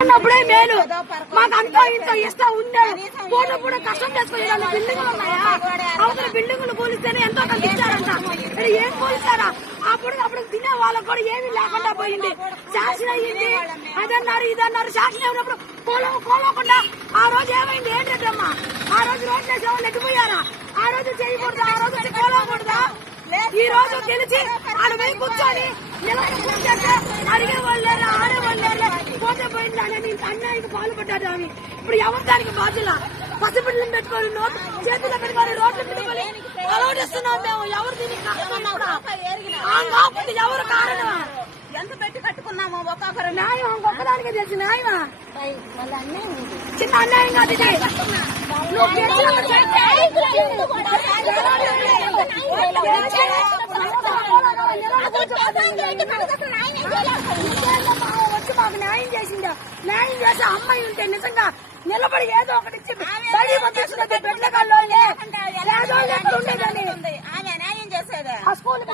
ఉన్నప్పుడే మేలు మాకు అంతా ఇంత ఇస్తా ఉండాలి. పూట కష్టం చేసుకుని బిల్డింగులు ఉన్నాయా? అవతల బిల్డింగులు కూలిస్తేనే ఎంతో కొంత ఇచ్చారంట. ఏం కూలిస్తారా? అప్పుడు తినే వాళ్ళకు కూడా ఏమీ లేకుండా పోయింది. శాసన అయ్యింది, అదన్నారు ఇదన్నారు. శాసన అయినప్పుడు కోలకుండా ఆ రోజు ఏమైంది? ఏంటమ్మా ఆ రోజు రోడ్లు వేసే వాళ్ళు ఎట్టిపోయారా? ఆ రోజు చేయకూడదా? ఆ రోజు కోలకూడదా? ఈ రోజు గెలిచి ఆడ పోయి కూర్చొని నిలబడి కూర్చొని అడిగే వాళ్ళు లేరు, ఆడేవాళ్ళు లేరు. పోతే పోయింది అనే అన్యానికి పాల్పడ్డారు. ఆమె ఇప్పుడు ఎవరు దానికి బాధ్యుల? పసిబిడ్డలను పెట్టుకొని చేతిలో పెట్టుకొని రోడ్లు పెట్టుకొని అలవాటిస్తున్నాం మేము. ఎవరు దీనికి ఎవరు కారణమా? ఎంత పెట్టి కట్టుకున్నాము ఒక్కొక్కరు. న్యాయం ఇంకొకదానికే తెలిసి న్యాయమా? చిన్న అన్యాయం కాదు ఇది. వచ్చి మాకు న్యాయం చేసిందా? న్యాయం చేసే అమ్మాయి ఉంటే నిజంగా నిలబడి ఏదో ఒకటి ఇచ్చి బయట పంపిస్తున్నది. బిడ్డగాళ్ళు ఉండేదని ఆమె న్యాయం చేసేది. ఆ స్కూల్